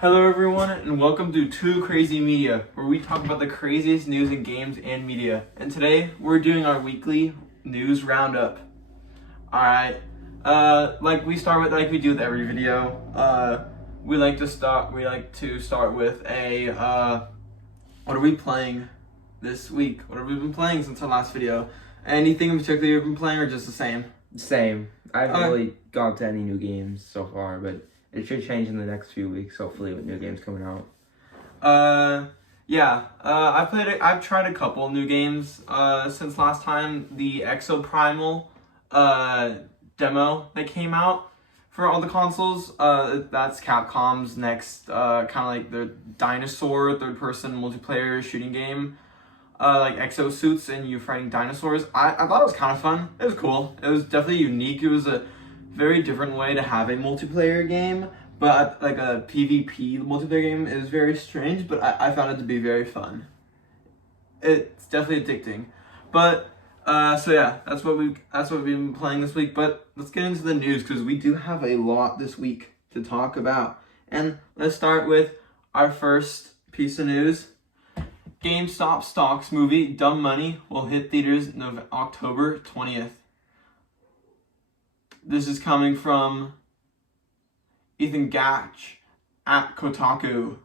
Hello everyone, and welcome to 2CrazyMedia, where we talk about the craziest news in games and media. And today, we're doing our weekly news roundup. Alright, like we do with every video, we like to start with a, what are we playing this week? What have we been playing since our last video? Anything in particular you've been playing, or just the same? Same. I haven't really gone to any new games so far, but it should change in the next few weeks, hopefully, with new games coming out. I've tried a couple new games since last time. The Exoprimal demo that came out for all the consoles. That's Capcom's next kind of like the dinosaur third-person multiplayer shooting game. Like exosuits and you fighting dinosaurs. I thought it was kind of fun. It was cool. It was definitely unique. It was a very different way to have a multiplayer game, but like a PvP multiplayer game is very strange, but I found it to be very fun. It's definitely addicting. But so yeah, that's what we've been playing this week. But let's get into the news, because we do have a lot this week to talk about. And let's start with our first piece of news. GameStop stocks movie Dumb Money will hit theaters October 20th. This is coming from Ethan Gatch at Kotaku.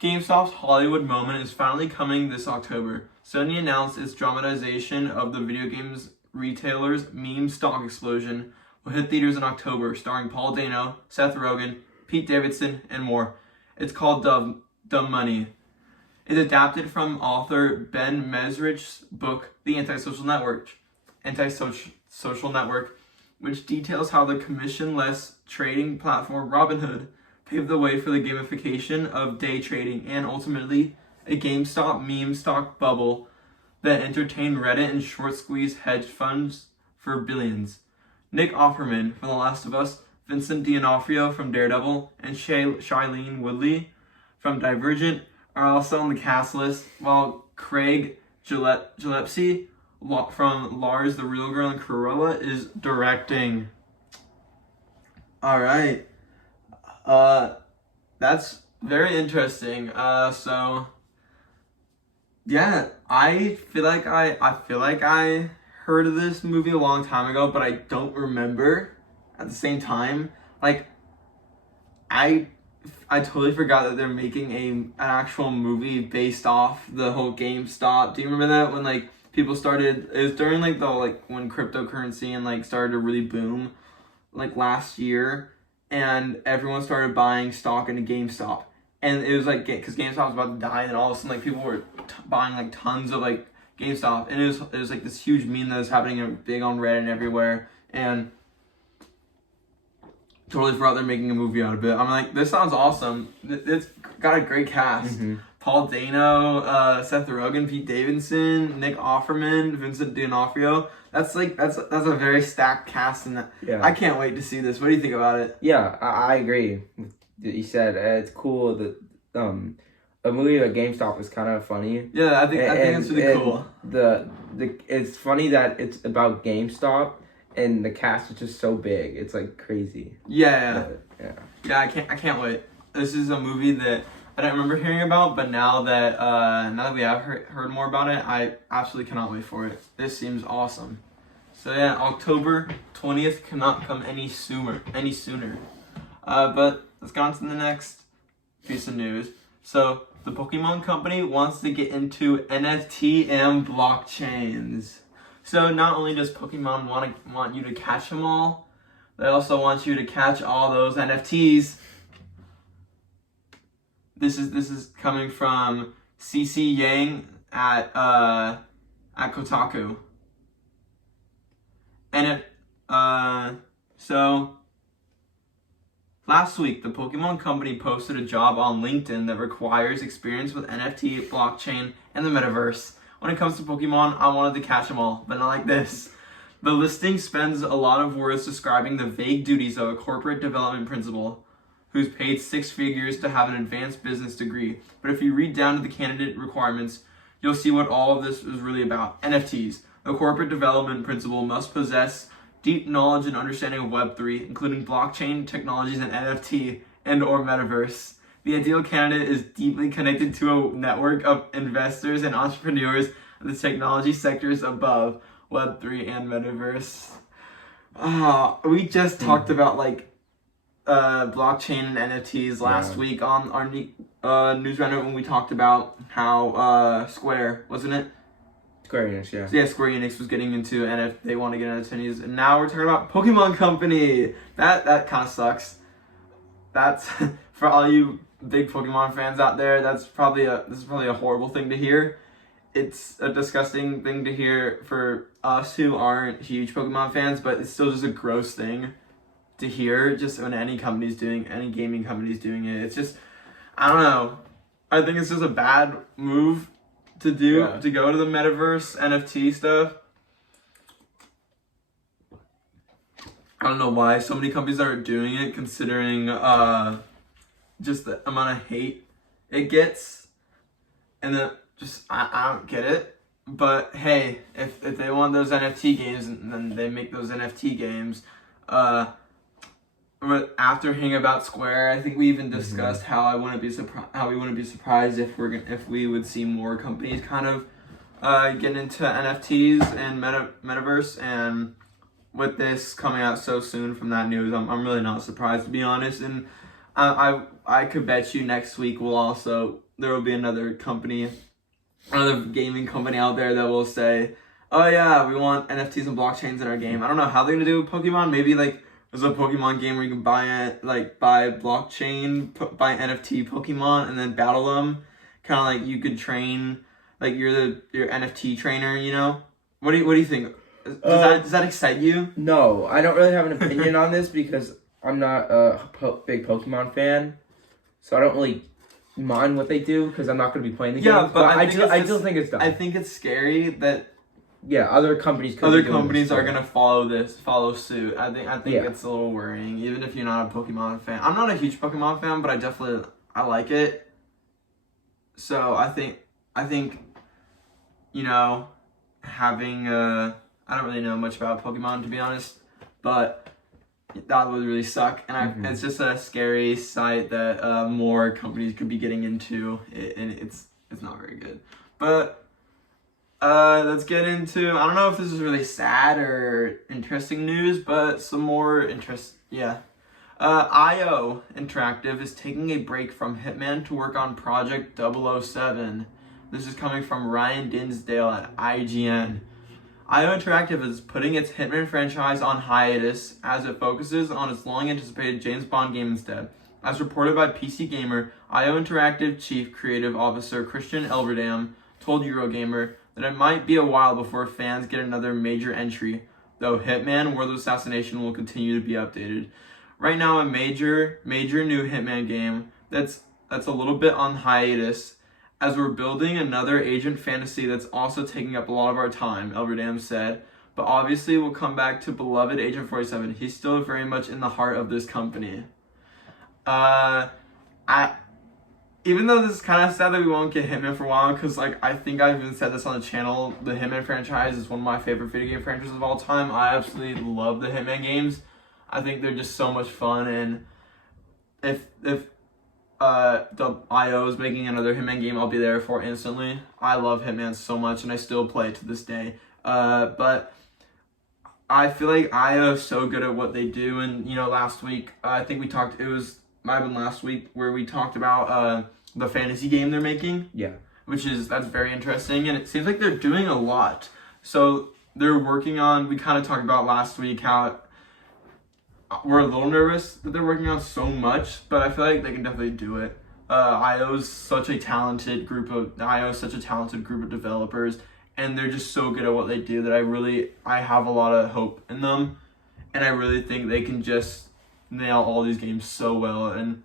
GameStop's Hollywood moment is finally coming this October. Sony announced its dramatization of the video games retailer's meme stock explosion will hit theaters in October, starring Paul Dano, Seth Rogen, Pete Davidson, and more. It's called Dumb Money. It's adapted from author Ben Mesrich's book, The Antisocial Network, which details how the commission-less trading platform Robinhood paved the way for the gamification of day trading and ultimately a GameStop meme stock bubble that entertained Reddit and short-squeeze hedge funds for billions. Nick Offerman from The Last of Us, Vincent D'Onofrio from Daredevil, and Shailene Woodley from Divergent are also on the cast list, while Craig Gillespie from Lars the Real Girl and Cruella is directing. Alright. That's very interesting. So yeah, I feel like I heard of this movie a long time ago, but I don't remember at the same time. Like I totally forgot that they're making an actual movie based off the whole GameStop. Do you remember that when like people started? It was during like when cryptocurrency and like started to really boom, like last year, and everyone started buying stock into GameStop, and it was like because GameStop was about to die, and all of a sudden like people were buying like tons of like GameStop, and it was like this huge meme that was happening big on Reddit and everywhere, and totally forgot they're making a movie out of it. I'm like, this sounds awesome. It's got a great cast. Mm-hmm. Paul Dano, Seth Rogen, Pete Davidson, Nick Offerman, Vincent D'Onofrio. That's a very stacked cast, and yeah. I can't wait to see this. What do you think about it? Yeah, I agree with what you said. It's cool that a movie like GameStop is kind of funny. Yeah, I think it's really cool. It's funny that it's about GameStop. And the cast is just so big, it's like crazy. Yeah. I can't wait. This is a movie that I don't remember hearing about, but now that we have heard more about it, I absolutely cannot wait for it. This seems awesome. So yeah, October 20th cannot come any sooner. But let's go on to the next piece of news. So the Pokemon Company wants to get into NFT and blockchains. So not only does Pokemon want you to catch them all, they also want you to catch all those NFTs. This is coming from CC Yang at Kotaku. And so last week the Pokemon Company posted a job on LinkedIn that requires experience with NFT, blockchain, and the metaverse. When it comes to Pokemon, I wanted to catch them all, but not like this. The listing spends a lot of words describing the vague duties of a corporate development principal who's paid 6 figures to have an advanced business degree. But if you read down to the candidate requirements, you'll see what all of this is really about. NFTs. A corporate development principal must possess deep knowledge and understanding of Web3, including blockchain technologies and NFT, and or metaverse. The ideal candidate is deeply connected to a network of investors and entrepreneurs in the technology sectors above Web3 and metaverse. We just talked about blockchain and NFTs last week on our news roundup when we talked about how Square, wasn't it? Square Enix, yeah. So yeah, Square Enix was getting into they want to get into NFTs, and now we're talking about Pokemon Company. That kind of sucks. That's for all you big Pokemon fans out there. This is probably a horrible thing to hear. It's a disgusting thing to hear for us who aren't huge Pokemon fans, but it's still just a gross thing to hear. Just when any gaming company's doing it, it's just, I don't know. I think it's just a bad move to do to go to the metaverse NFT stuff. I don't know why so many companies are doing it, considering just the amount of hate it gets, and then just I don't get it. But hey, if they want those NFT games, then they make those NFT games. But after hearing about Square, I think we even discussed how we wouldn't be surprised if we would see more companies kind of get into NFTs and metaverse. And with this coming out so soon from that news, I'm really not surprised, to be honest. And I could bet you next week there will be another gaming company out there that will say, oh yeah, we want NFTs and blockchains in our game. I don't know how they're gonna do it with Pokemon. Maybe there's a Pokemon game where you can buy blockchain, buy NFT Pokemon and then battle them. Kind of like you could train, you're your NFT trainer, you know? What do you think? Does that excite you? No, I don't really have an opinion on this because I'm not a big Pokemon fan, so I don't really mind what they do because I'm not going to be playing the game. But I still think it's dumb. I think it's scary that other companies are gonna follow suit. I think it's a little worrying, even if you're not a Pokemon fan. I'm not a huge Pokemon fan, but I like it. So I think having I don't really know much about Pokemon, to be honest, but that would really suck, and it's just a scary sight that more companies could be getting into it, and it's not very good. But let's get into, I don't know if this is really sad or interesting news, but some more interest. IO Interactive is taking a break from Hitman to work on Project 007. This is coming from Ryan Dinsdale at IGN. IO Interactive is putting its Hitman franchise on hiatus as it focuses on its long-anticipated James Bond game instead. As reported by PC Gamer, IO Interactive Chief Creative Officer Christian Elverdam told Eurogamer that it might be a while before fans get another major entry, though Hitman World of Assassination will continue to be updated. Right now, a major new Hitman game that's a little bit on hiatus, as we're building another Agent Fantasy that's also taking up a lot of our time, Elverdam said. But obviously we'll come back to beloved Agent 47. He's still very much in the heart of this company. Even though this is kind of sad that we won't get Hitman for a while, because I think I've even said this on the channel, the Hitman franchise is one of my favorite video game franchises of all time. I absolutely love the Hitman games. I think they're just so much fun, and if the IO is making another Hitman game, I'll be there for instantly. I love Hitman so much, and I still play it to this day. But I feel like IO is so good at what they do, and last week I think might have been last week where we talked about the fantasy game they're making. Yeah. That's very interesting, and it seems like they're doing a lot. So they're working on, we kind of talked about last week how we're a little nervous that they're working on so much, but I feel like they can definitely do it. IO is such a talented group of developers, and they're just so good at what they do that I have a lot of hope in them, and I really think they can just nail all these games so well. And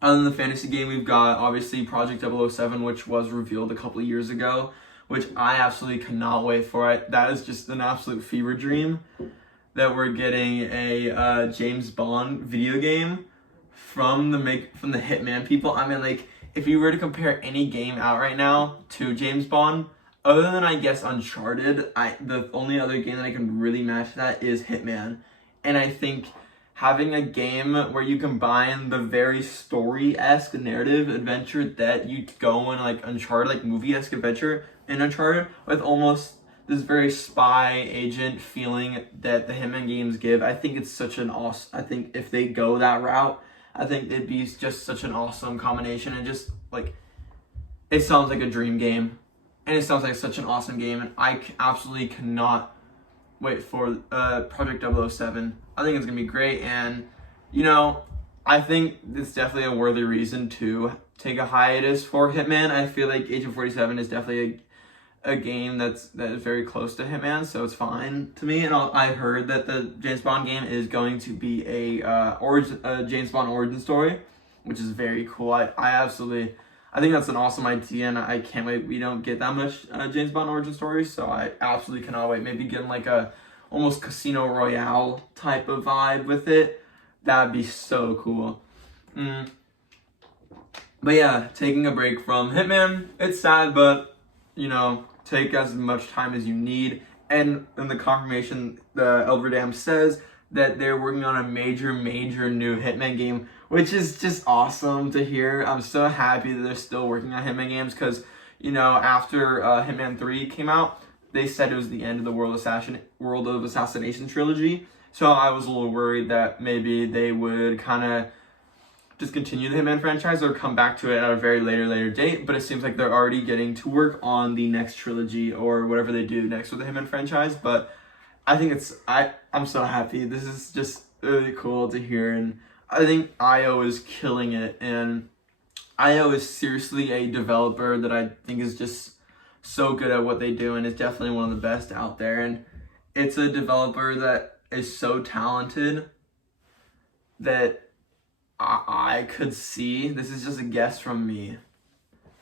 other than the fantasy game, we've got obviously Project 007, which was revealed a couple of years ago, which I absolutely cannot wait for. That is just an absolute fever dream that we're getting a James Bond video game from the Hitman people. I mean, if you were to compare any game out right now to James Bond, other than I guess Uncharted, the only other game that I can really match that is Hitman. And I think having a game where you combine the very story-esque narrative adventure that you go in like Uncharted, like movie-esque adventure in Uncharted, with almost this very spy agent feeling that the Hitman games give. I think it's such an awesome, I think if they go that route, I think it'd be just such an awesome combination, and just like, it sounds like a dream game, and it sounds like such an awesome game, and I absolutely cannot wait for Project 007. I think it's gonna be great, and you know, I think it's definitely a worthy reason to take a hiatus for Hitman. I feel like Agent 47 is definitely a game that is very close to Hitman, so it's fine to me. And I heard that the James Bond game is going to be a James Bond origin story, which is very cool. I think that's an awesome idea, and I can't wait. We don't get that much James Bond origin stories, so I absolutely cannot wait. Maybe getting like a almost Casino Royale type of vibe with it. That'd be so cool. But yeah, taking a break from Hitman, it's sad, but you know, take as much time as you need. And in the confirmation, the Elverdam says that they're working on a major new Hitman game, which is just awesome to hear. I'm so happy that they're still working on Hitman games, because, you know, after Hitman 3 came out, they said it was the end of the World of Assassination trilogy. So I was a little worried that maybe they would kind of just continue the Hitman franchise or come back to it at a very later date, but it seems like they're already getting to work on the next trilogy or whatever they do next with the Hitman franchise. But I think I'm so happy. This is just really cool to hear, and I think IO is killing it, and IO is seriously a developer that I think is just so good at what they do, and is definitely one of the best out there. And it's a developer that is so talented that I could see, this is just a guess from me,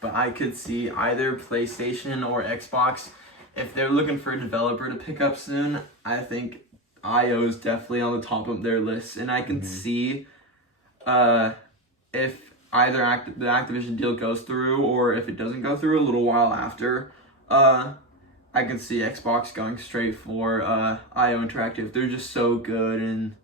but I could see either PlayStation or Xbox, if they're looking for a developer to pick up soon, I think IO is definitely on the top of their list. And I can see if either the Activision deal goes through, or if it doesn't go through a little while after, I can see Xbox going straight for IO Interactive. They're just so good, and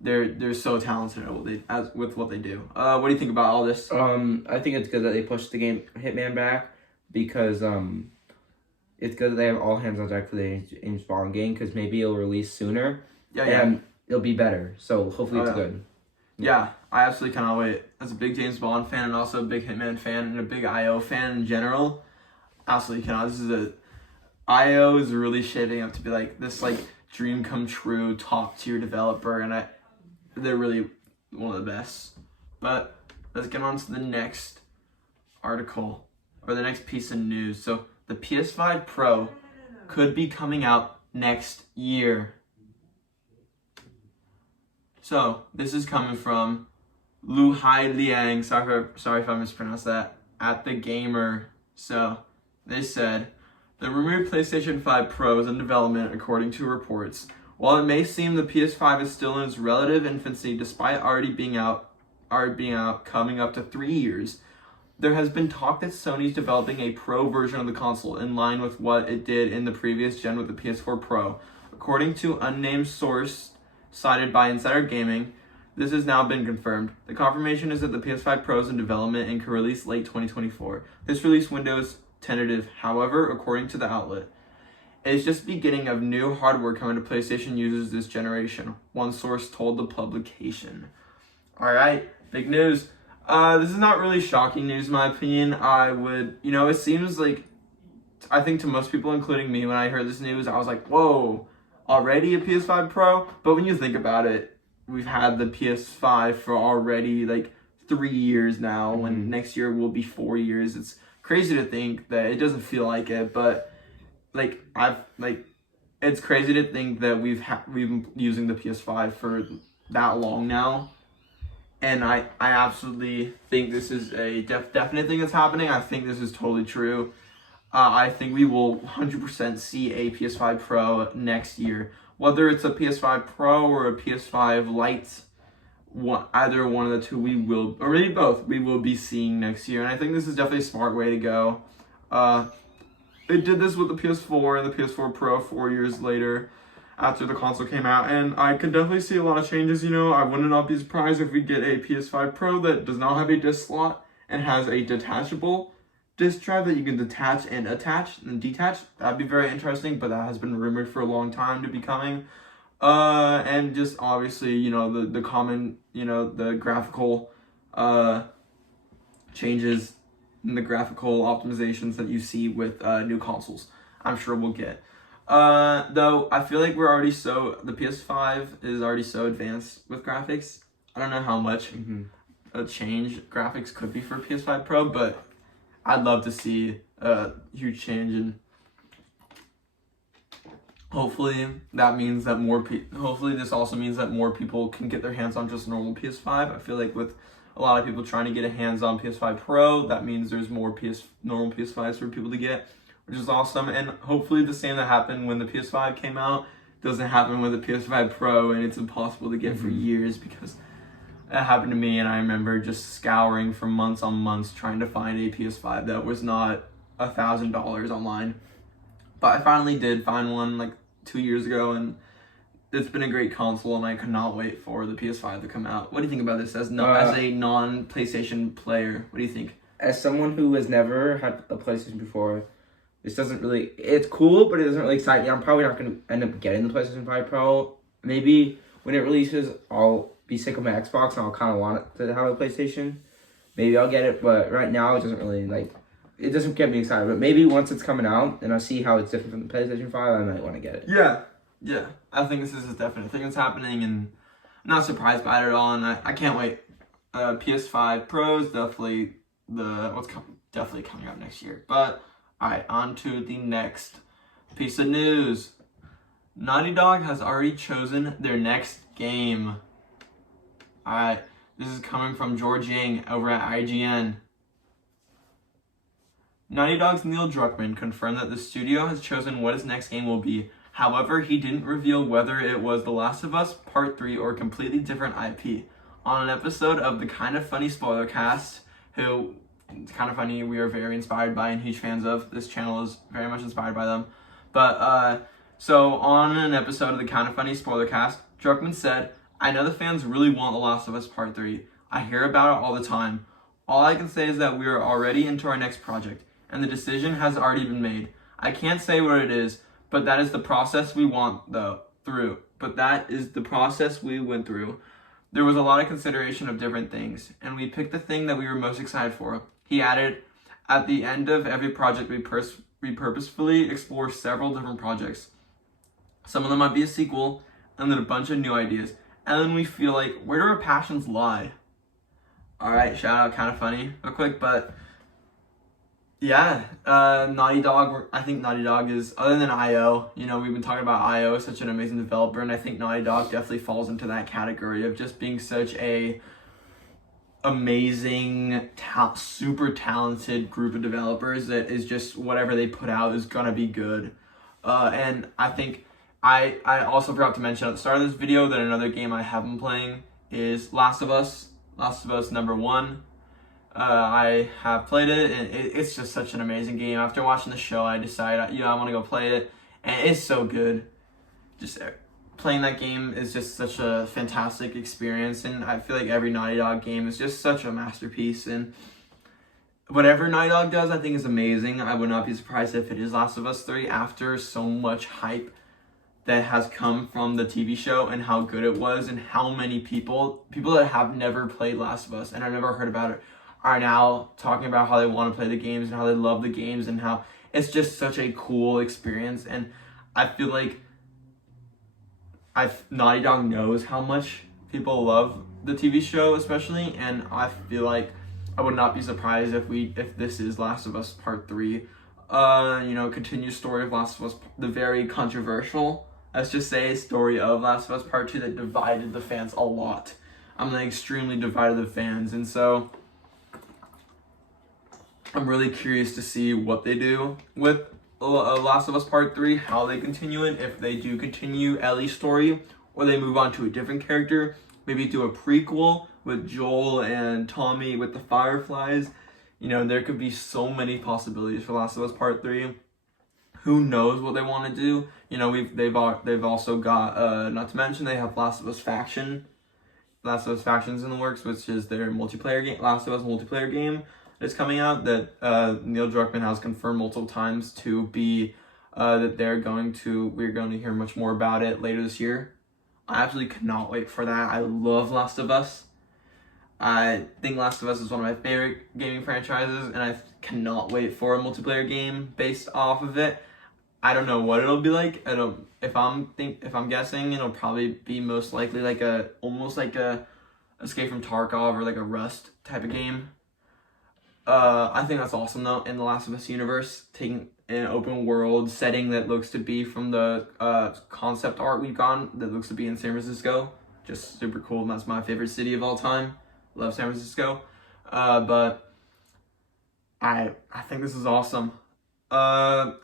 they're so talented at with what they do. What do you think about all this? I think it's good that they pushed the game Hitman back, because it's good that they have all hands on deck for the James Bond game, because maybe it'll release sooner. And it'll be better. So hopefully it's good. Yeah, I absolutely cannot wait. As a big James Bond fan, and also a big Hitman fan, and a big IO fan in general, absolutely cannot. IO is really shaping up to be like this like dream come true top tier developer, and they're really one of the best. But let's get on to the next article, or the next piece of news. So the PS5 Pro could be coming out next year. So this is coming from Lu Hai Liang. Sorry if I mispronounced that. At The Gamer. So they said the rumored PlayStation 5 Pro is in development, according to reports. While it may seem the PS5 is still in its relative infancy, despite already being out, coming up to 3 years, there has been talk that Sony's developing a Pro version of the console in line with what it did in the previous gen with the PS4 Pro. According to unnamed source cited by Insider Gaming, this has now been confirmed. The confirmation is that the PS5 Pro is in development and can release late 2024. This release window is tentative, however, according to the outlet. It is just the beginning of new hardware coming to PlayStation users this generation, one source told the publication. Alright, big news. This is not really shocking news in my opinion. It seems like, I think to most people, including me, when I heard this news, I was like, whoa, already a PS5 Pro? But when you think about it, we've had the PS5 for already like 3 years now, when next year will be 4 years. It's crazy to think that it doesn't feel like it, but it's crazy to think that we've been using the PS5 for that long now. And I absolutely think this is a definite thing that's happening. I think this is totally true. I think we will 100% see a PS5 Pro next year. Whether it's a PS5 Pro or a PS5 Lite, either one of the two we will, or maybe both, we will be seeing next year. And I think this is definitely a smart way to go. They did this with the PS4 and the PS4 Pro 4 years later. after the console came out, and I could definitely see a lot of changes. I would not be surprised if we get a PS5 Pro that does not have a disc slot and has a detachable disc drive that you can detach and attach and detach. That'd be very interesting, but that has been rumored for a long time to be coming. And just obviously, the common, the graphical changes in the graphical optimizations that you see with new consoles. I'm sure we'll get. Though I feel like the PS5 is already so advanced with graphics. I don't know how much a change graphics could be for PS5 Pro, but I'd love to see a huge change, and hopefully that means that hopefully this also means that more people can get their hands on just normal PS5. I feel like with a lot of people trying to get a hands on PS5 Pro, that means there's more normal PS5s for people to get, which is awesome. And hopefully the same that happened when the PS5 came out doesn't happen with the PS5 Pro, and it's impossible to get for years, because that happened to me, and I remember just scouring for months on months trying to find a PS5 that was not $1,000 online. But I finally did find one like 2 years ago, and it's been a great console, and I could not wait for the PS5 to come out. What do you think about this as a non-PlayStation player? What do you think? As someone who has never had a PlayStation before, this doesn't really... It's cool, but it doesn't really excite me. I'm probably not going to end up getting the PlayStation 5 Pro. Maybe when it releases, I'll be sick of my Xbox, and I'll kind of want it to have a PlayStation. Maybe I'll get it, but right now it doesn't really, it doesn't get me excited. But maybe once it's coming out, and I see how it's different from the PlayStation 5, I might want to get it. Yeah. I think this is a definite thing that's happening, and I'm not surprised by it at all, and I can't wait. PS5 Pro is definitely definitely coming out next year. But, alright, on to the next piece of news. Naughty Dog has already chosen their next game. Alright, this is coming from George Yang over at IGN. Naughty Dog's Neil Druckmann confirmed that the studio has chosen what his next game will be. However, he didn't reveal whether it was The Last of Us Part 3 or a completely different IP. On an episode of the Kind of Funny Spoilercast, who, it's kind of funny, we are very inspired by and huge fans of. This channel is very much inspired by them. But, so on an episode of the Kind of Funny Spoilercast, Druckmann said, "I know the fans really want The Last of Us Part 3. I hear about it all the time. All I can say is that we are already into our next project, and the decision has already been made. I can't say what it is, but that is the process we went through. There was a lot of consideration of different things, and we picked the thing that we were most excited for." He added, "At the end of every project, we purposefully explore several different projects. Some of them might be a sequel, and then a bunch of new ideas. And then we feel like, where do our passions lie?" Alright, shout out Kind of Funny real quick, but yeah, Naughty Dog, I think Naughty Dog is, other than IO, we've been talking about IO as such an amazing developer, and I think Naughty Dog definitely falls into that category of just being such a amazing, super talented group of developers that is just, whatever they put out is gonna be good. And I think, I also forgot to mention at the start of this video that another game I have been playing is Last of Us number 1. I have played it, and it's just such an amazing game. After watching the show, I decided, I want to go play it, and it's so good. Just playing that game is just such a fantastic experience, and I feel like every Naughty Dog game is just such a masterpiece, and whatever Naughty Dog does, I think is amazing. I would not be surprised if it is Last of Us 3 after so much hype that has come from the TV show and how good it was, and how many people that have never played Last of Us and have never heard about it are now talking about how they want to play the games and how they love the games and how it's just such a cool experience. And I feel like Naughty Dog knows how much people love the TV show especially, and I feel like I would not be surprised if this is Last of Us Part 3. Continued story of Last of Us, the very controversial, let's just say, story of Last of Us Part 2 that divided the fans a lot. Extremely divided the fans, and so I'm really curious to see what they do with Last of Us Part 3, how they continue it, if they do continue Ellie's story, or they move on to a different character, maybe do a prequel with Joel and Tommy with the Fireflies. There could be so many possibilities for Last of Us Part 3. who knows what they want to do. You know, they've also got not to mention they have Last of Us Faction. Last of Us Factions in the works, which is their multiplayer game, Last of Us multiplayer game that's coming out that Neil Druckmann has confirmed multiple times to be that we're going to hear much more about it later this year. I absolutely cannot wait for that. I love Last of Us. I think Last of Us is one of my favorite gaming franchises, and I cannot wait for a multiplayer game based off of it. I don't know what it'll be like. If I'm guessing, it'll probably be most likely almost like a Escape from Tarkov or like a Rust type of game. I think that's awesome though. In the Last of Us universe, taking an open world setting that looks to be from the concept art we've gotten, that looks to be in San Francisco, just super cool. And that's my favorite city of all time. Love San Francisco, but I think this is awesome.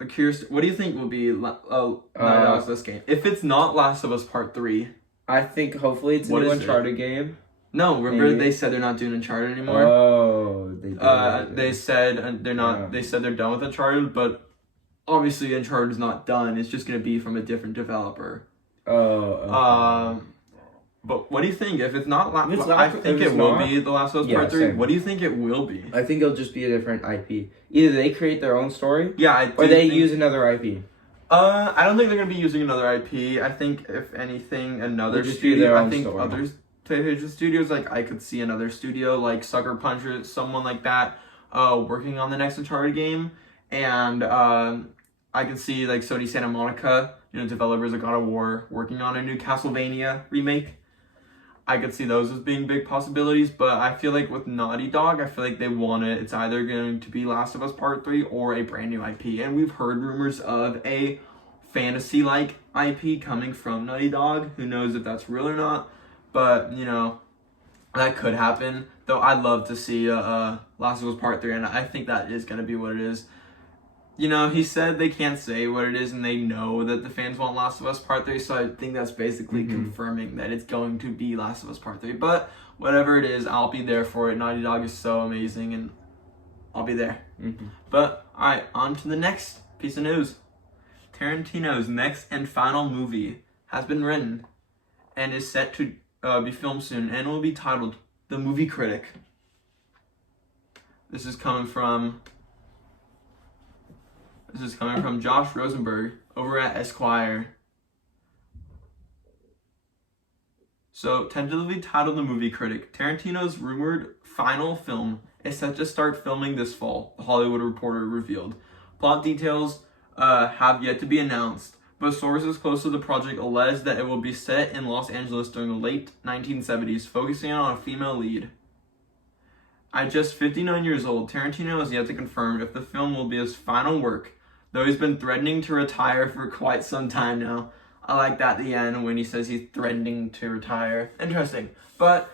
Curious, what do you think will be Last of Us game? If it's not Last of Us Part 3, I think hopefully it's a new Uncharted game. No, remember they said they're not doing Uncharted anymore. Oh, they did. They said they're not. Yeah. They said they're done with Uncharted, but obviously Uncharted is not done. It's just gonna be from a different developer. Oh. Okay. But what do you think? If it's not, I think it will be The Last of Us Part 3. Same. What do you think it will be? I think it'll just be a different IP. Either they create their own story, or they use another IP. I don't think they're gonna be using another IP. I think if anything, another studio. I think others. Studios, like I could see another studio like Sucker Punch or someone like that working on the next Uncharted game, and I can see like Sony Santa Monica, developers of God of War, working on a new Castlevania remake. I could see those as being big possibilities, but I feel like with Naughty Dog, I feel like they want it. It's either going to be Last of Us Part 3 or a brand new IP, and we've heard rumors of a fantasy-like IP coming from Naughty Dog. Who knows if that's real or not? But, that could happen. Though I'd love to see Last of Us Part 3, and I think that is going to be what it is. He said they can't say what it is, and they know that the fans want Last of Us Part 3, so I think that's basically confirming that it's going to be Last of Us Part 3. But whatever it is, I'll be there for it. Naughty Dog is so amazing, and I'll be there. But, alright, on to the next piece of news. Tarantino's next and final movie has been written and is set to be filmed soon, and will be titled The Movie Critic. This is coming from Josh Rosenberg over at Esquire. So, tentatively titled The Movie Critic, Tarantino's rumored final film is set to start filming this fall, The Hollywood Reporter revealed. Plot details have yet to be announced, but sources close to the project allege that it will be set in Los Angeles during the late 1970s, focusing on a female lead. At just 59 years old, Tarantino has yet to confirm if the film will be his final work, though he's been threatening to retire for quite some time now. I like that at the end when he says he's threatening to retire. Interesting. But,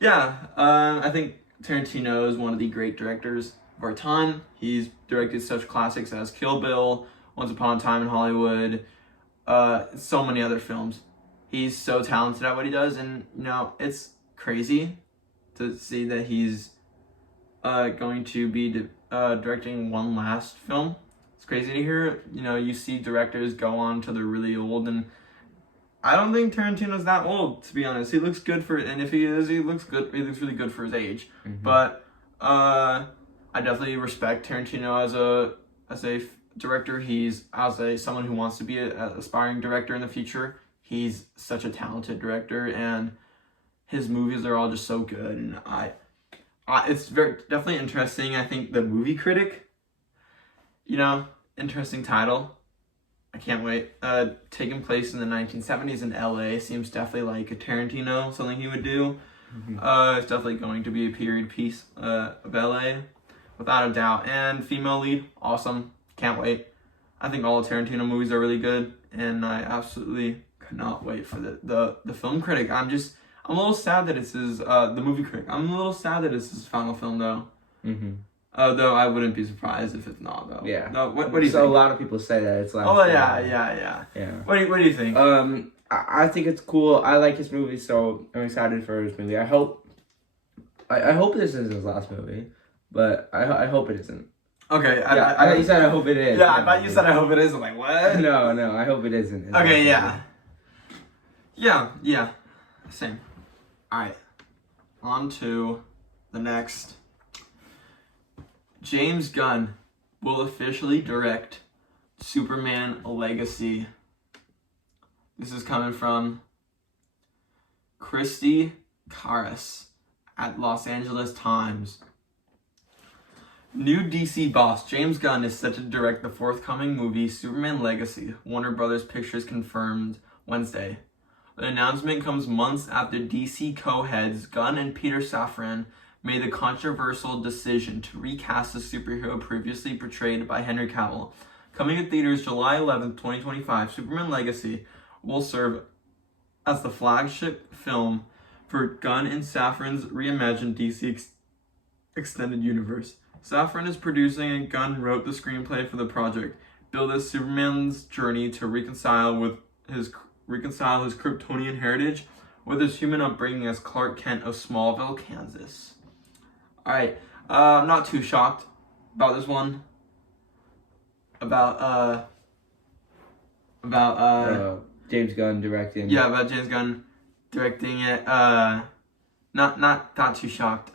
yeah, I think Tarantino is one of the great directors of our time. He's directed such classics as Kill Bill, Once Upon a Time in Hollywood, so many other films. He's so talented at what he does, and, it's crazy to see that he's going to be directing one last film. It's crazy to hear. You see directors go on till they're really old, and I don't think Tarantino's that old, to be honest. He looks good and if he is, he looks good. He looks really good for his age. But I definitely respect Tarantino as a director. He's someone who wants to be an aspiring director in the future. He's such a talented director, and his movies are all just so good. And it's definitely interesting. I think The Movie Critic, interesting title. I can't wait. Taking place in the 1970s in LA seems definitely like a Tarantino, something he would do. It's definitely going to be a period piece of LA, without a doubt. And female lead, awesome. Can't wait. I think all Tarantino movies are really good, and I absolutely cannot wait for the Film Critic. I'm a little sad that it's his The Movie Critic. I'm a little sad that it's his final film though. Though I wouldn't be surprised if it's not though. Yeah. No, what do you think? A lot of people say that it's last. Oh yeah. What do you think? I think it's cool. I like his movie, so I'm excited for his movie. I hope this isn't his last movie, but I hope it isn't. Okay, I thought you said I hope it is. Yeah, I thought you said I hope it is. I'm like, what? No, I hope it isn't. Okay, yeah. Yeah. Same. Alright. On to the next. James Gunn will officially direct Superman Legacy. This is coming from Christy Karras at Los Angeles Times. New DC boss James Gunn is set to direct the forthcoming movie Superman Legacy, Warner Brothers Pictures confirmed Wednesday. The announcement comes months after DC co-heads Gunn and Peter Safran made the controversial decision to recast the superhero previously portrayed by Henry Cavill. Coming to theaters July 11, 2025, Superman Legacy will serve as the flagship film for Gunn and Safran's reimagined DC extended universe. Safran is producing and Gunn wrote the screenplay for the project, billed as Superman's journey to reconcile his Kryptonian heritage with his human upbringing as Clark Kent of Smallville, Kansas. Alright, I'm not too shocked about this one. About James Gunn directing. Yeah, about James Gunn directing it. Not too shocked.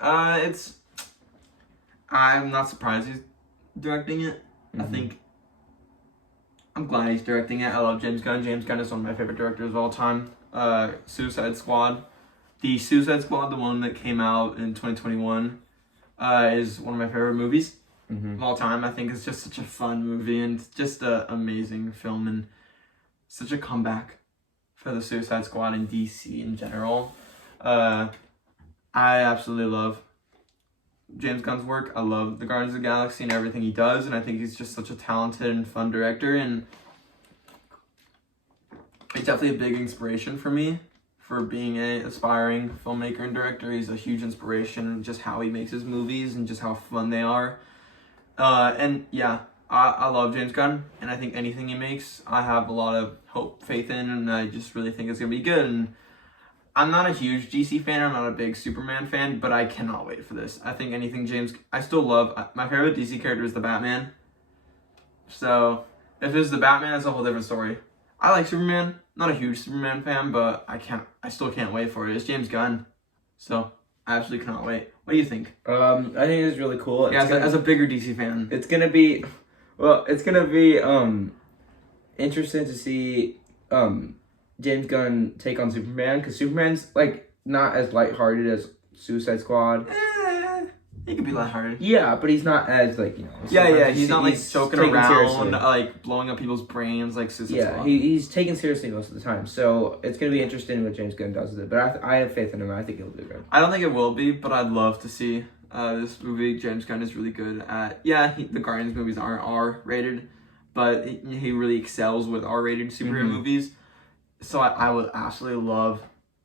I'm not surprised he's directing it. I think I'm glad he's directing it. I love James Gunn. James Gunn is one of my favorite directors of all time. Suicide Squad. The Suicide Squad, the one that came out in 2021, is one of my favorite movies of all time. I think it's just such a fun movie and it's just an amazing film and such a comeback for the Suicide Squad and DC in general. I absolutely love James Gunn's work. I love the Guardians of the Galaxy and everything he does, and I think he's just such a talented and fun director, and he's definitely a big inspiration for me for being an aspiring filmmaker and director. He's a huge inspiration in just how he makes his movies and just how fun they are. And yeah, I love James Gunn, and I think anything he makes, I have a lot of faith in, and I just really think it's going to be good. And I'm not a huge DC fan, I'm not a big Superman fan, but I cannot wait for this. I think anything I still love, my favorite DC character is the Batman. So, if it's the Batman, it's a whole different story. I like Superman, not a huge Superman fan, but I still can't wait for it. It's James Gunn, so I absolutely cannot wait. What do you think? I think it's really cool. Yeah, as a bigger DC fan. It's gonna be interesting to see James Gunn take on Superman, because Superman's not as lighthearted as Suicide Squad. He could be lighthearted. Yeah, but he's not as Yeah, he's not joking around, blowing up people's brains like Suicide Squad. He's taken seriously most of the time. So it's gonna be interesting what James Gunn does with it. But I have faith in him. I think it'll be good. I don't think it will be, but I'd love to see this movie. James Gunn is really good at. Yeah, the Guardians movies aren't R-rated, but he really excels with R-rated superhero movies. So I would absolutely love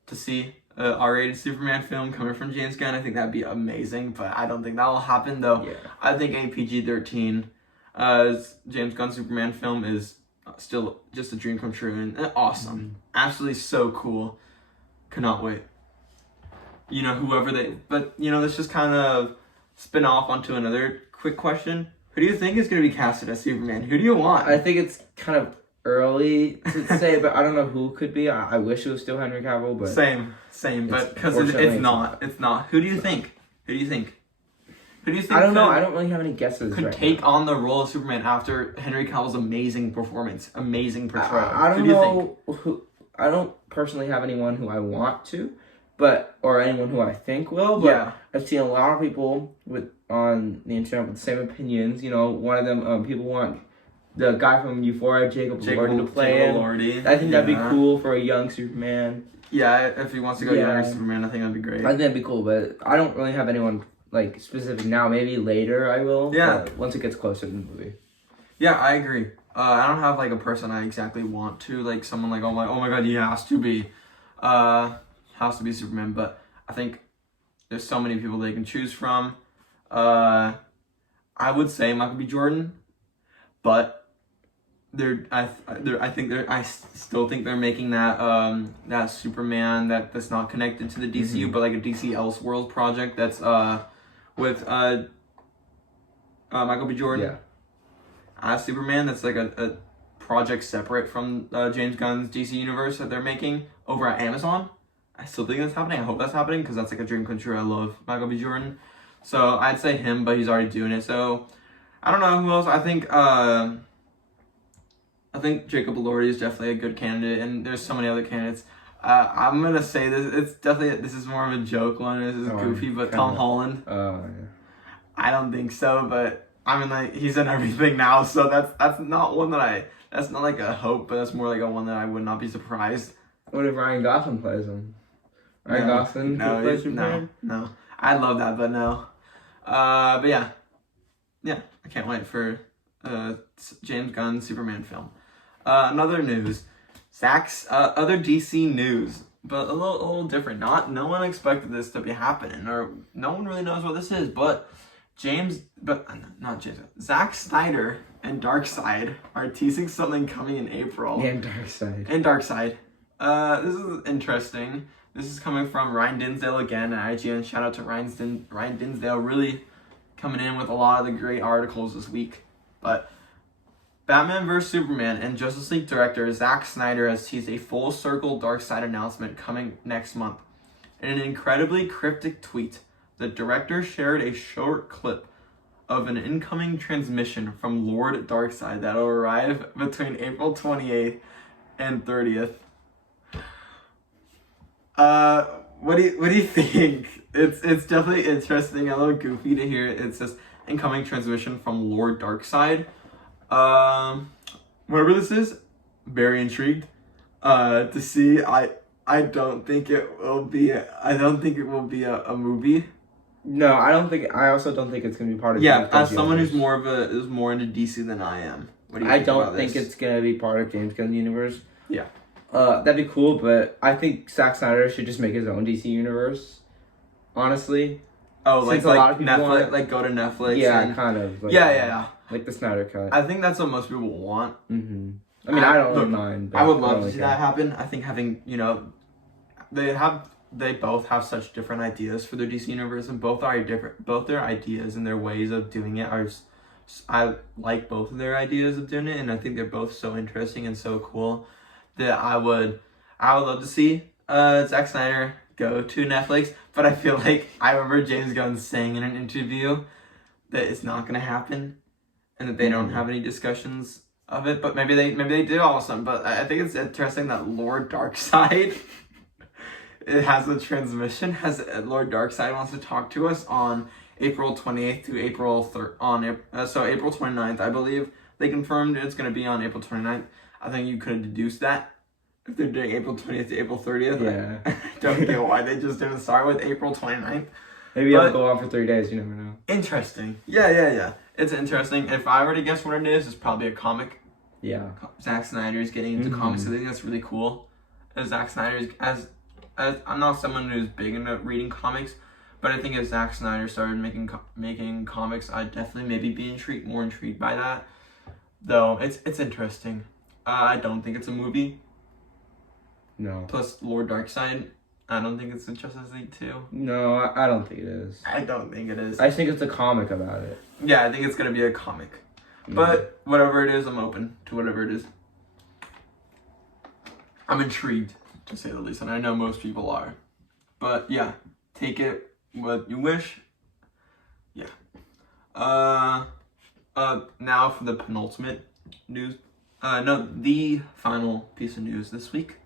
to see an R-rated Superman film coming from James Gunn. I think that'd be amazing, but I don't think that will happen though. Yeah. I think a PG-13 James Gunn Superman film is still just a dream come true and awesome. Absolutely so cool. Cannot wait. Let's just kind of spin off onto another quick question. Who do you think is going to be casted as Superman? Who do you want? I think it's kind of early to say, but I don't know who could be. I wish it was still Henry Cavill, but same, but because it's not. Who do you think? I don't know. I don't really have any guesses. Could take on the role of Superman after Henry Cavill's amazing performance, amazing portrayal. I don't know who. I don't personally have anyone who I want to, or anyone who I think will. But yeah. I've seen a lot of people on the internet with the same opinions. One of them, people want the guy from Euphoria, Jacob Elordi, to play him. I think that'd be cool for a young Superman. Yeah, if he wants to go younger Superman, I think that'd be great. I think that'd be cool, but I don't really have anyone specific now. Maybe later I will. Yeah. Once it gets closer to the movie. Yeah, I agree. I don't have a person I exactly want to, someone oh my god, he has to be Superman, but I think there's so many people they can choose from. I would say Michael B. Jordan, but I still think they're making that Superman that's not connected to the DCU, but a DC Elseworlds project that's with Michael B. Jordan. Yeah. As Superman, that's like a project separate from James Gunn's DC universe that they're making over at Amazon. I still think that's happening. I hope that's happening because that's like a dream come true. I love Michael B. Jordan. So I'd say him, but he's already doing it. So I don't know who else. I think Jacob Elordi is definitely a good candidate, and there's so many other candidates. I'm gonna say this. It's definitely, this is more of a joke one. This is goofy, but Tom Holland. Yeah. I don't think so, but I mean, like, he's in everything now, so that's not one that that's not like a hope, but that's more like a one that I would not be surprised. What if Ryan Gosling plays him? Ryan Gosling plays Superman? No. I love that, but no. But yeah, I can't wait for James Gunn Superman film. Another news, Zach's other DC news, but a little different. No one expected this to be happening, or no one really knows what this is. But Zack Snyder and Darkseid are teasing something coming in April. And Darkseid. This is interesting. This is coming from Ryan Dinsdale again at IGN. Shout out to Ryan Dinsdale, really coming in with a lot of the great articles this week. But Batman vs. Superman and Justice League director Zack Snyder has teased a full circle Darkseid announcement coming next month. In an incredibly cryptic tweet, the director shared a short clip of an incoming transmission from Lord Darkseid that will arrive between April 28th and 30th. What do you think? It's definitely interesting, a little goofy to hear. It's just incoming transmission from Lord Darkseid. Whatever this is, very intrigued to see. I don't think it will be a movie. No, I also don't think it's gonna be part of. Yeah, as someone who's more into DC than I am. What do you think? I don't think it's gonna be part of James Gunn's universe. Yeah. That'd be cool, but I think Zack Snyder should just make his own DC universe. Honestly. Oh, like a lot of people Netflix, like go to Netflix. Yeah, kind of. Like, yeah. Like the Snyder Cut. I think that's what most people want. Mm-hmm. I mean, I don't really mind. I would love to see that happen. I think having, they both have such different ideas for their DC universe, and both are different. Both their ideas and their ways of doing it are. I like both of their ideas of doing it, and I think they're both so interesting and so cool that I would love to see Zack Snyder go to Netflix. But I feel like I remember James Gunn saying in an interview that it's not going to happen, and that they don't have any discussions of it. But maybe they do also. But I think it's interesting that Lord Darkseid. It has a transmission. Lord Darkseid wants to talk to us on April 28th to April 3rd. So April 29th, I believe. They confirmed it's going to be on April 29th. I think you could have deduced that if they're doing April 20th to April 30th. Yeah. I don't get why they just didn't start with April 29th. Maybe it'll go on for 3 days. You never know. Interesting. Yeah. It's interesting. If I were to guess what it is, it's probably a comic. Yeah. Zack Snyder's getting into comics. I think that's really cool. Zack Snyder's I'm not someone who's big into reading comics, but I think if Zack Snyder started making comics, I'd definitely maybe be more intrigued by that. Though it's interesting. I don't think it's a movie. No. Plus Lord Darkseid, I don't think it's in Justice League 2. No, I don't think it is. I don't think it is. I think it's a comic about it. Yeah, I think it's gonna be a comic. But whatever it is, I'm open to whatever it is. I'm intrigued, to say the least, and I know most people are. But yeah, take it what you wish. Yeah. Now for the penultimate news. The final piece of news this week.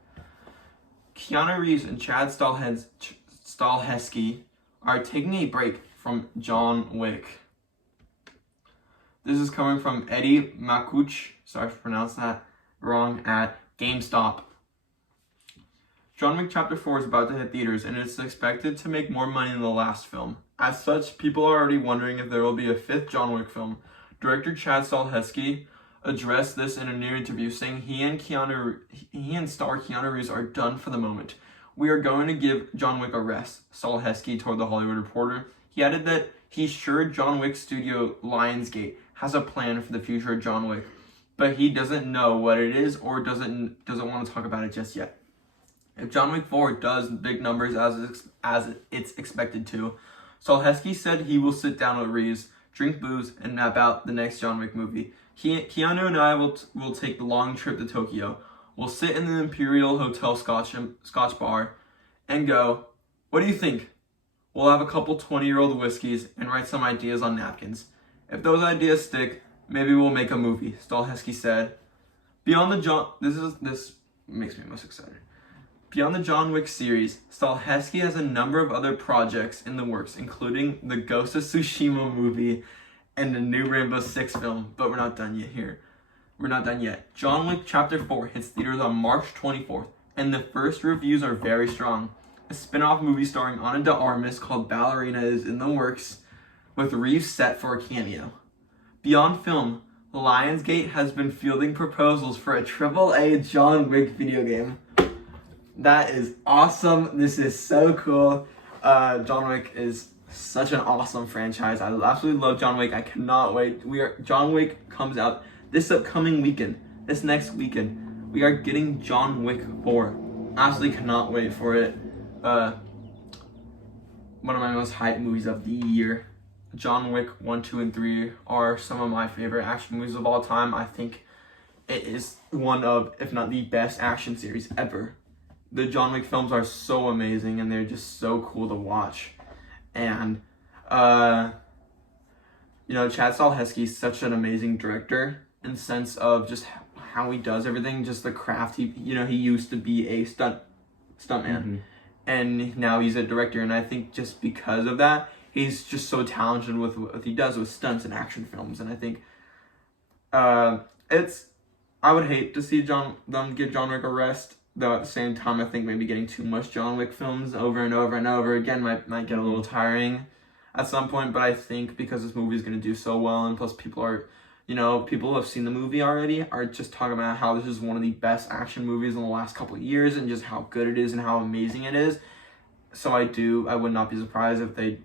Keanu Reeves and Chad Stahelski are taking a break from John Wick. This is coming from Eddie Makuch, sorry if I pronounced that wrong, at GameStop. John Wick Chapter 4 is about to hit theaters, and it's expected to make more money than the last film. As such, people are already wondering if there will be a 5th John Wick film. Director Chad Stahelski addressed this in a new interview, saying he and star Keanu Reeves are done for the moment. We are going to give John Wick a rest, Stahelski told The Hollywood Reporter. He added that he's sure John Wick studio Lionsgate has a plan for the future of John Wick, but he doesn't know what it is or doesn't want to talk about it just yet. If John Wick 4 does big numbers as it's expected to, Stahelski said he will sit down with Reeves drink booze, and map out the next John Wick movie. Keanu and I will take the long trip to Tokyo. We'll sit in the Imperial Hotel Scotch bar and go, what do you think? We'll have a couple 20-year-old whiskeys and write some ideas on napkins. If those ideas stick, maybe we'll make a movie, Stahelski said. Beyond the this makes me most excited. Beyond the John Wick series, Stahelski has a number of other projects in the works, including the Ghost of Tsushima movie and the new Rainbow Six film, but we're not done yet here. We're not done yet. John Wick Chapter 4 hits theaters on March 24th, and the first reviews are very strong. A spin-off movie starring Ana de Armas called Ballerina is in the works, with Reeves set for a cameo. Beyond film, Lionsgate has been fielding proposals for a AAA John Wick video game. That is awesome. This is so cool. John Wick is such an awesome franchise. I absolutely love John Wick. I cannot wait. John Wick comes out this upcoming weekend. This next weekend. We are getting John Wick 4. Absolutely cannot wait for it. One of my most hyped movies of the year. John Wick 1, 2, and 3 are some of my favorite action movies of all time. I think it is one of, if not the best action series ever. The John Wick films are so amazing and they're just so cool to watch. And, Chad Stahelski is such an amazing director in the sense of just how he does everything, just the craft. He used to be a stuntman, and now he's a director. And I think just because of that, he's just so talented with what he does with stunts and action films. And I think I would hate to see them give John Wick a rest. Though at the same time, I think maybe getting too much John Wick films over and over and over again might get a little tiring at some point. But I think because this movie is going to do so well, and plus people who have seen the movie already are just talking about how this is one of the best action movies in the last couple of years and just how good it is and how amazing it is. So I would not be surprised if they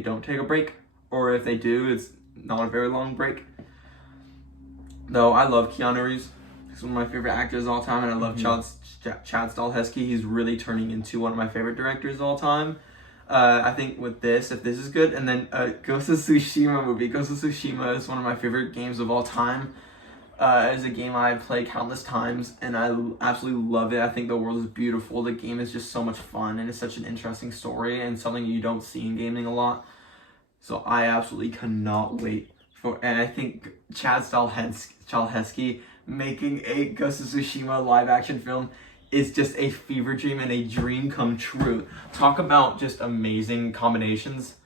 don't take a break, or if they do, it's not a very long break. Though I love Keanu Reeves. He's one of my favorite actors of all time, and I love Chad Stahelski. He's really turning into one of my favorite directors of all time. I think with this, if this is good, and then Ghost of Tsushima movie. Ghost of Tsushima is one of my favorite games of all time. It's a game I've played countless times, and I absolutely love it. I think the world is beautiful. The game is just so much fun, and it's such an interesting story, and something you don't see in gaming a lot. So I absolutely cannot wait for. And I think Chad Stahelski making a Ghost of Tsushima live action film is just a fever dream and a dream come true. Talk about just amazing combinations.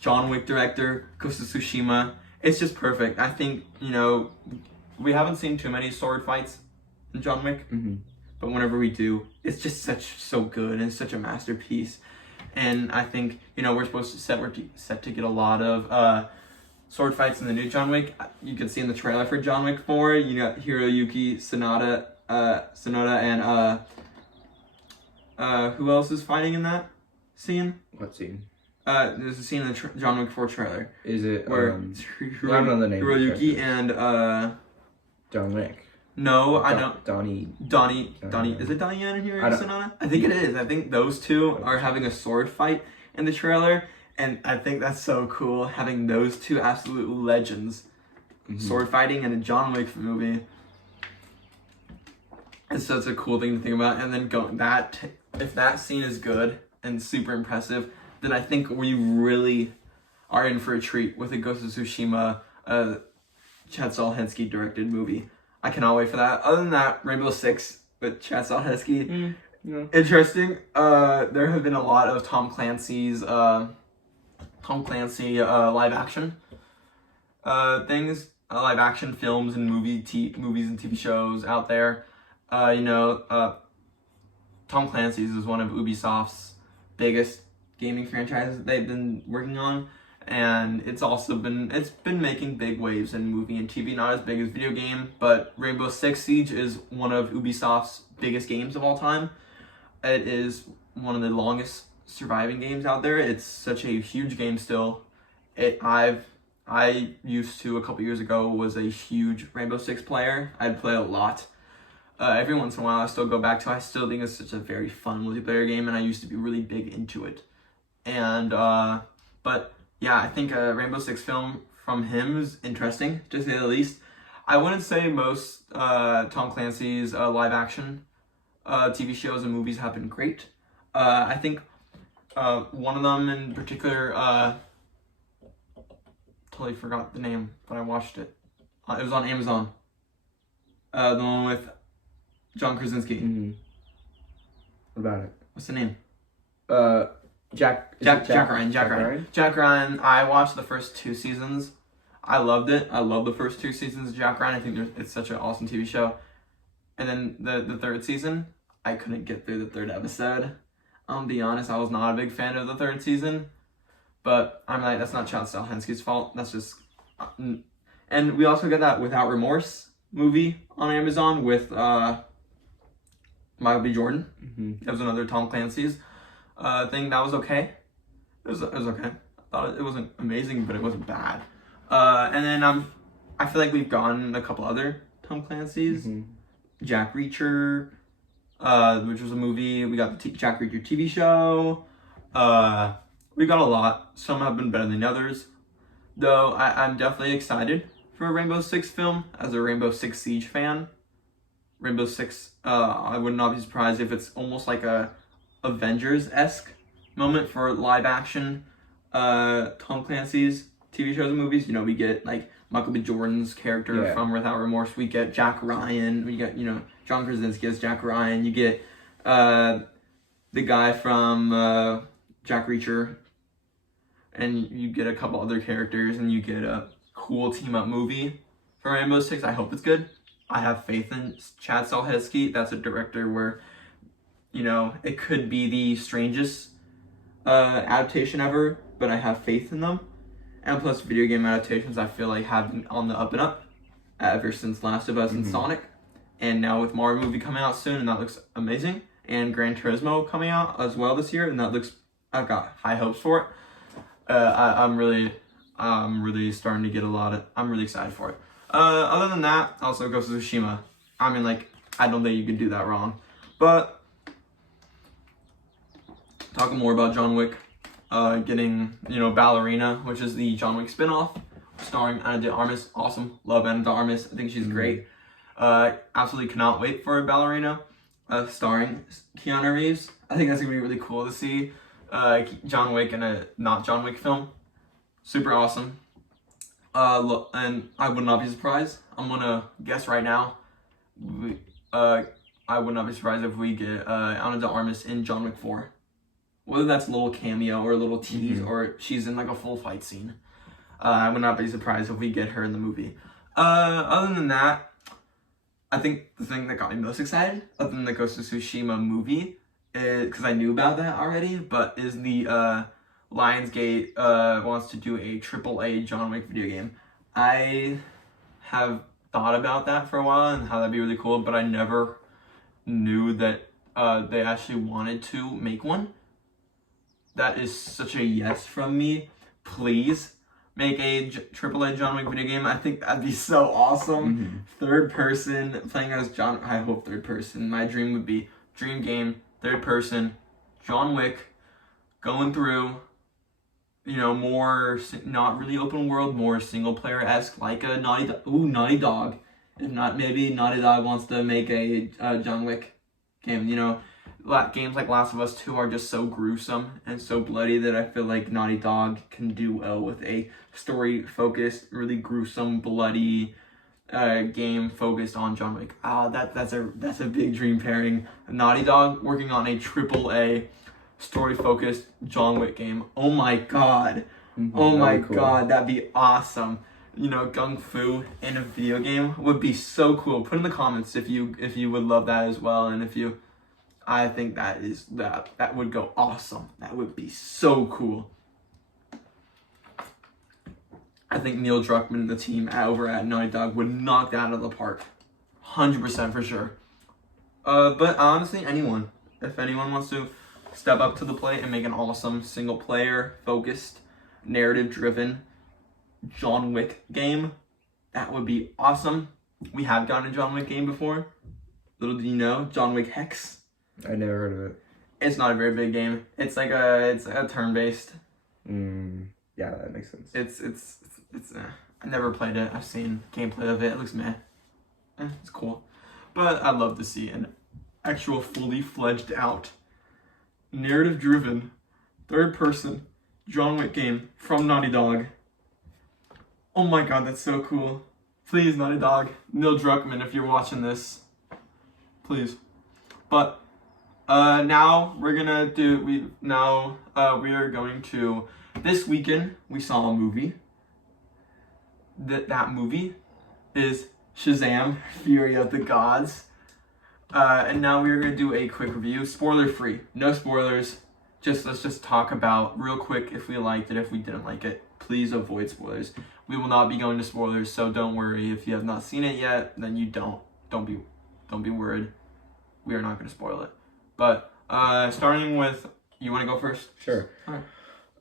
John Wick director, Ghost of Tsushima. It's just perfect. I think, we haven't seen too many sword fights in John Wick, but whenever we do, it's just so good and such a masterpiece. And I think, we're supposed to set to get a lot of sword fights in the new John Wick. You can see in the trailer for John Wick 4, you got Hiroyuki Sanada and who else is fighting in that scene? What scene? There's a scene in the John Wick 4 trailer. Is it where I don't know the name. Hiroyuki and John Wick. No, I don't. Donnie. Is it Donnie Yen and Hiroyuki Sanada? I think it is. I think those two are having a sword fight in the trailer. And I think that's so cool, having those two absolute legends sword fighting in a John Wick movie. It's such a cool thing to think about. And then if that scene is good and super impressive, then I think we really are in for a treat with a Ghost of Tsushima Chad Stahelski directed movie. I cannot wait for that. Other than that, Rainbow Six with Chad Stahelski. Interesting. There have been a lot of Tom Clancy live action things, live action films and movies and TV shows out there. Tom Clancy's is one of Ubisoft's biggest gaming franchises that they've been working on, and it's been making big waves in movie and TV. Not as big as video game, but Rainbow Six Siege is one of Ubisoft's biggest games of all time. It is one of the longest surviving games out there. It's such a huge game still. I used to, a couple years ago, was a huge Rainbow Six player. I'd play a lot. Every once in a while I still go back to it. I still think it's such a very fun multiplayer game, and I used to be really big into it. And but yeah, I think a Rainbow Six film from him is interesting, to say the least. I wouldn't say most Tom Clancy's live action TV shows and movies have been great. I think one of them in particular, totally forgot the name, but I watched it. It was on Amazon. The one with John Krasinski. Mm-hmm. What about it? What's the name? Jack Ryan. Jack Ryan. I watched the first 2 seasons. I loved it. I love the first 2 seasons of Jack Ryan. I think it's such an awesome TV show. And then the 3rd season, I couldn't get through the 3rd episode. I'll be honest, I was not a big fan of the 3rd season. But I'm like, that's not Chad Stahelski's fault. That's just... And we also get that Without Remorse movie on Amazon with Michael B. Jordan. Mm-hmm. That was another Tom Clancy's thing. That was okay. It was okay. I thought it wasn't amazing, but it wasn't bad. And then I feel like we've gotten a couple other Tom Clancy's. Mm-hmm. Jack Reacher, which was a movie. We got the Jack Reacher TV show. We got a lot. Some have been better than others. Though I'm definitely excited for a Rainbow Six film as a Rainbow Six Siege fan. Rainbow Six, I would not be surprised if it's almost like a Avengers-esque moment for live action Tom Clancy's TV shows and movies. You know, we get like Michael B. Jordan's character from Without Remorse. We get Jack Ryan. We get, John Krasinski as Jack Ryan. You get the guy from Jack Reacher. And you get a couple other characters, and you get a cool team-up movie for Rainbow Six. I hope it's good. I have faith in Chad Stahelski. That's a director where, it could be the strangest adaptation ever, but I have faith in them. And plus, video game adaptations, I feel like have been on the up and up ever since Last of Us and Sonic. And now with Mario movie coming out soon, and that looks amazing. And Gran Turismo coming out as well this year, and that looks, I've got high hopes for it. I'm really starting to get I'm really excited for it. Other than that, also Ghost of Tsushima. I mean, I don't think you could do that wrong. But, talking more about John Wick, getting, Ballerina, which is the John Wick spinoff, starring Ana de Armas. Awesome. Love Ana de Armas. I think she's great. Absolutely cannot wait for Ballerina, starring Keanu Reeves. I think that's going to be really cool to see. John Wick in a not John Wick film. Super awesome. And I would not be surprised. I'm gonna guess right now. I would not be surprised if we get Ana de Armas in John Wick 4. Whether that's a little cameo or a little tease or she's in a full fight scene. I would not be surprised if we get her in the movie. Other than that, I think the thing that got me most excited, other than the Ghost of Tsushima movie, because I knew about that already, but is the Lionsgate wants to do a AAA John Wick video game. I have thought about that for a while and how that'd be really cool, but I never knew that they actually wanted to make one. That is such a yes from me. Please make a AAA John Wick video game. I think that'd be so awesome. Third person, playing as John. I hope third person. My dream would be dream game. Third person, John Wick, going through, more, not really open world, more single player-esque, like a Naughty Dog. If not, maybe Naughty Dog wants to make a John Wick game, Games like Last of Us 2 are just so gruesome and so bloody that I feel like Naughty Dog can do well with a story-focused, really gruesome, bloody game focused on John Wick. That's a big dream pairing. Naughty Dog working on a AAA story-focused John Wick game. Oh my god. Oh my god, that'd be awesome. Gung Fu in a video game would be so cool. Put in the comments if you would love that as well, and I think that would go awesome. That would be so cool. I think Neil Druckmann and the team over at Naughty Dog would knock that out of the park. 100% for sure. But honestly, if anyone wants to step up to the plate and make an awesome single-player, focused, narrative-driven John Wick game, that would be awesome. We have gotten a John Wick game before. Little do you know, John Wick Hex. I never heard of it. It's not a very big game. It's a turn-based. Yeah, Yeah, that makes sense. It's I never played it. I've seen gameplay of it. It looks meh. It's cool. But I'd love to see an actual fully fledged out, narrative-driven, third-person John Wick game from Naughty Dog. Oh my god, that's so cool. Please, Naughty Dog. Neil Druckmann, if you're watching this. Please. But now we're gonna do we are going to this weekend we saw a movie. That movie is Shazam! Fury of the Gods. And now we are gonna do a quick review, spoiler free, no spoilers. Let's just talk about real quick if we liked it, if we didn't like it. Please avoid spoilers. We will not be going to spoilers, so don't worry if you have not seen it yet. Then you don't be worried. We are not going to spoil it. But starting with, you want to go first? Sure. All right.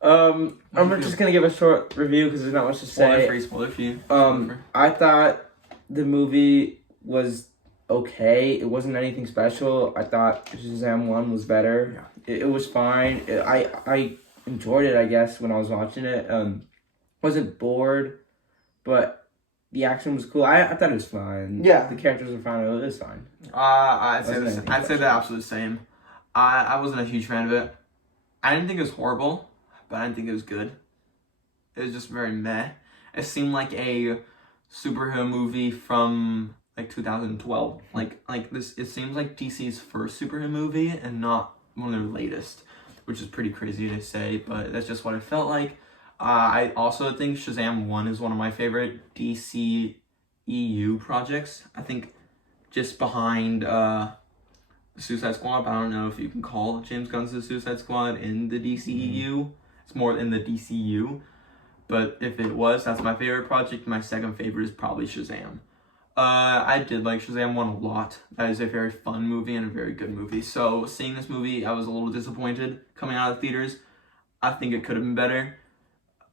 I'm just gonna give a short review because there's not much to say. Spoiler free. I thought the movie was okay. It wasn't anything special. I thought Shazam 1 was better. Yeah. It was fine. I enjoyed it, I guess, when I was watching it. Wasn't bored, but the action was cool. I thought it was fine. Yeah. The characters were fine. It was fine. I'd say the absolute same. I wasn't a huge fan of it. I didn't think it was horrible, but I didn't think it was good. It was just very meh. It seemed like a superhero movie from like 2012. Like this. It seems like DC's first superhero movie and not one of their latest, which is pretty crazy to say, but that's just what it felt like. I also think Shazam 1 is one of my favorite DC EU projects. I think just behind Suicide Squad, but I don't know if you can call James Gunn's The Suicide Squad in the DCEU. It's more in the DCU. But if it was, that's my favorite project. My second favorite is probably Shazam. I did like Shazam 1 a lot. That is a very fun movie and a very good movie. So seeing this movie, I was a little disappointed coming out of the theaters. I think it could have been better.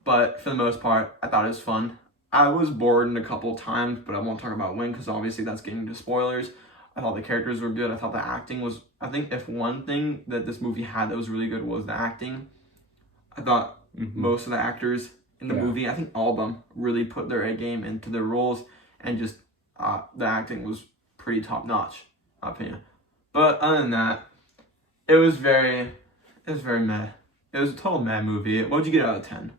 But for the most part, I thought it was fun. I was bored a couple times, but I won't talk about when because obviously that's getting into spoilers. I thought the characters were good. I thought the acting was... I think if one thing that this movie had that was really good was the acting. I thought most of the actors in the movie, I think all of them, really put their A game into their roles. And just the acting was pretty top-notch, in my opinion. But other than that, it was very meh. It was a total meh movie. What would you get out of 10?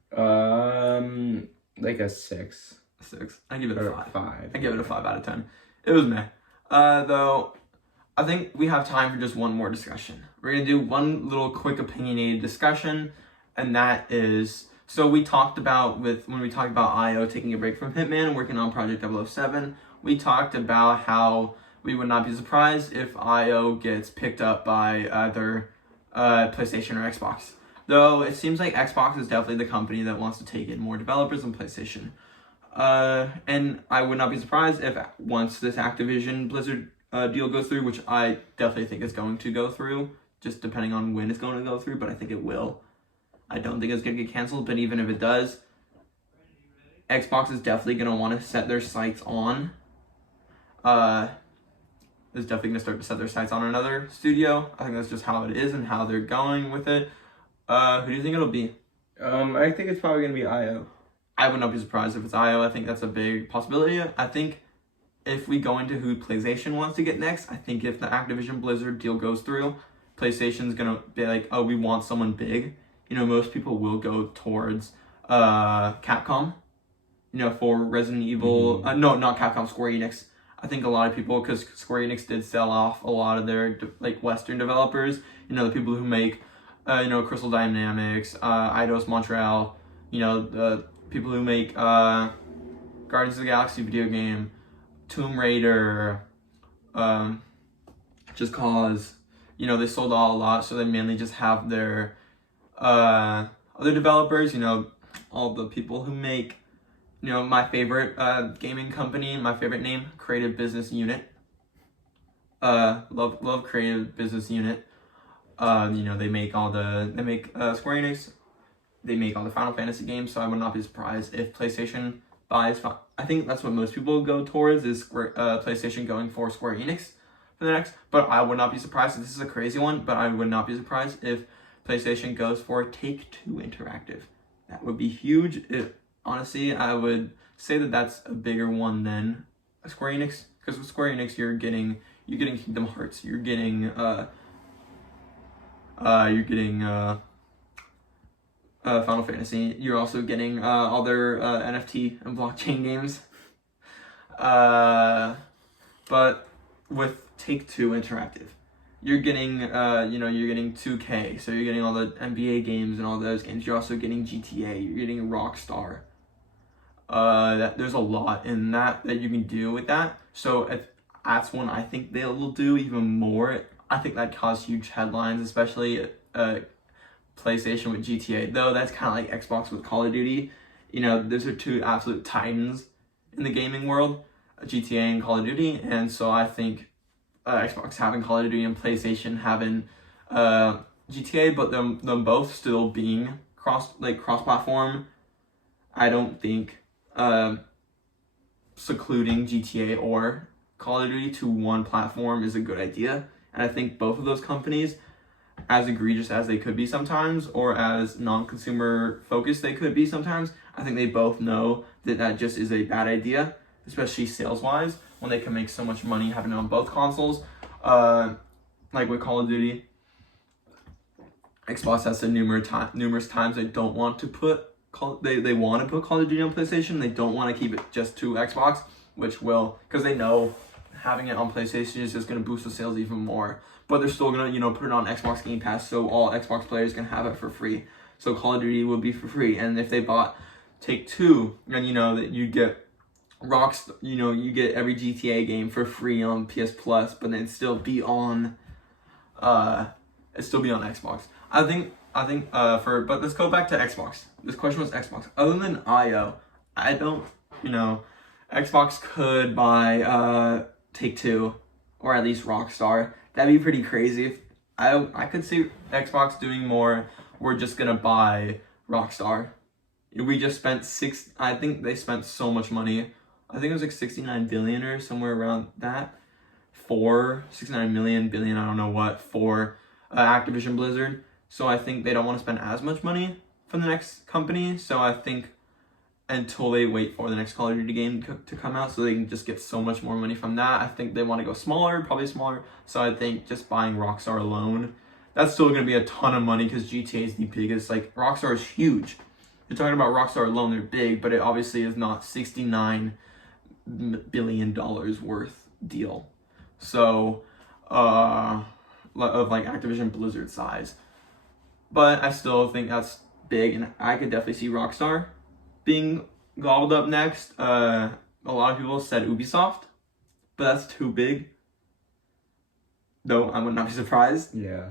Like a 6. 6. I give it a 5. 5. I give it a 5 out of 10. It was meh. Though, I think we have time for just one more discussion. We're going to do one little quick opinionated discussion, and that is... So we talked about, when we talked about IO taking a break from Hitman and working on Project 007, we talked about how we would not be surprised if IO gets picked up by either PlayStation or Xbox. Though it seems like Xbox is definitely the company that wants to take in more developers than PlayStation. And I would not be surprised if once this Activision Blizzard deal goes through, which I definitely think is going to go through, just depending on when it's going to go through, but I think it will. I don't think it's going to get canceled, but even if it does, Xbox is definitely going to want to set their sights on. Is definitely going to start to set their sights on another studio. I think that's just how it is and how they're going with it. Who do you think it'll be? I think it's probably going to be IO. I would not be surprised if it's IO. I think that's a big possibility. I think if we go into who PlayStation wants to get next, I think if the Activision Blizzard deal goes through, PlayStation's going to be like, oh, we want someone big. You know, most people will go towards Capcom, you know, for Resident Evil. No, not Capcom, Square Enix. I think a lot of people, because Square Enix did sell off a lot of their, like, Western developers. You know, the people who make, you know, Crystal Dynamics, Eidos Montreal, you know, the people who make Guardians of the Galaxy video game, Tomb Raider, Just Cause. You know, they sold all a lot, so they mainly just have their other developers, you know, all the people who make, you know, my favorite gaming company, my favorite name, Creative Business Unit. Love Creative Business Unit. You know, they make Square Enix, they make all the Final Fantasy games, so I would not be surprised if PlayStation buys. I think that's what most people go towards, is PlayStation going for Square Enix for the next, but I would not be surprised if this is a crazy one, but I would not be surprised if PlayStation goes for Take-Two Interactive. that would be huge. Honestly, I would say that that's a bigger one than Square Enix, because with Square Enix you're getting Kingdom Hearts, you're getting Final Fantasy. You're also getting other NFT and blockchain games. But with Take-Two Interactive, you're getting you're getting 2K, so you're getting all the NBA games and all those games. You're also getting GTA. You're getting Rockstar. There's a lot in that you can do with that. So that's one I think they will do even more. I think that caused huge headlines, especially PlayStation with GTA. Though that's kind of like Xbox with Call of Duty. Those are two absolute titans in the gaming world, GTA and Call of Duty. And so I think Xbox having Call of Duty and PlayStation having GTA, but them both still being cross-platform. I don't think secluding GTA or Call of Duty to one platform is a good idea. And I think both of those companies, as egregious as they could be sometimes, or as non-consumer focused they could be sometimes, I think they both know that just is a bad idea, especially sales-wise, when they can make so much money having it on both consoles. Like with Call of Duty, Xbox has said numerous times they don't want to put they want to put Call of Duty on PlayStation. They don't want to keep it just to Xbox, which will, because they know having it on PlayStation is just going to boost the sales even more. But they're still going to, put it on Xbox Game Pass, so all Xbox players can have it for free. So Call of Duty will be for free. And if they bought Take-Two, and that you get you get every GTA game for free on PS Plus, but then it'd still be on Xbox. I think but let's go back to Xbox. This question was Xbox. Other than IO, I don't, Xbox could buy Take-Two, or at least Rockstar. That'd be pretty crazy. If I could see Xbox doing more. We're just gonna buy Rockstar. We just spent I think they spent so much money. I think it was like 69 billion or somewhere around that. 69 billion, I don't know what, for Activision Blizzard. So I think they don't want to spend as much money from the next company. So I think until they wait for the next Call of Duty game to come out, so they can just get so much more money from that. I think they want to go smaller, probably smaller. So I think just buying Rockstar alone, that's still going to be a ton of money, because GTA is the biggest. Rockstar is huge. You're talking about Rockstar alone, they're big, but it obviously is not $69 billion worth deal. So, of Activision Blizzard size. But I still think that's big, and I could definitely see Rockstar being gobbled up next. A lot of people said Ubisoft, but that's too big. Though I would not be surprised. Yeah.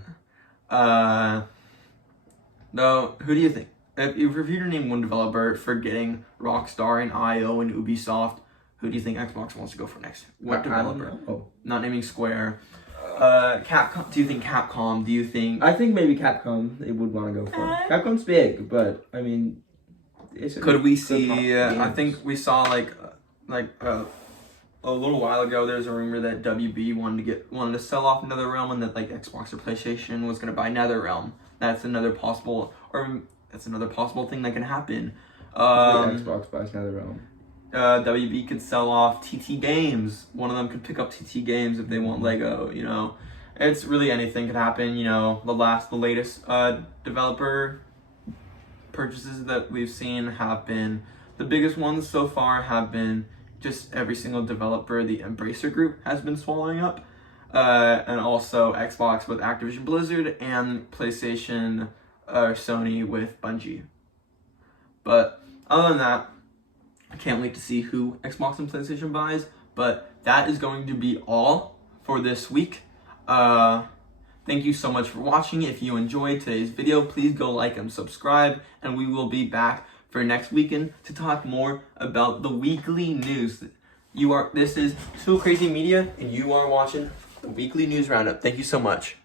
Though, who do you think? If you were to name one developer, forgetting Rockstar and IO and Ubisoft, who do you think Xbox wants to go for next? What developer? Not naming Square. Capcom. Do you think Capcom? Do you think? I think maybe Capcom they would want to go for. Capcom's big, but I mean, could we see? I think we saw a little while ago. There's a rumor that WB wanted to sell off NetherRealm, and that Xbox or PlayStation was going to buy NetherRealm. That's another possible thing that can happen. Xbox buys NetherRealm. WB could sell off TT Games. One of them could pick up TT Games if they want Lego. It's really anything could happen. The latest developer purchases that we've seen have been, the biggest ones so far have been just every single developer the Embracer Group has been swallowing up, and also Xbox with Activision Blizzard, and PlayStation or Sony with Bungie. But other than that, I can't wait to see who Xbox and PlayStation buys. But that is going to be all for this week. Thank you so much for watching. If you enjoyed today's video, please go like and subscribe, and we will be back for next weekend to talk more about the weekly news. This is 2CrazyMedia, and you are watching the weekly news roundup. Thank you so much.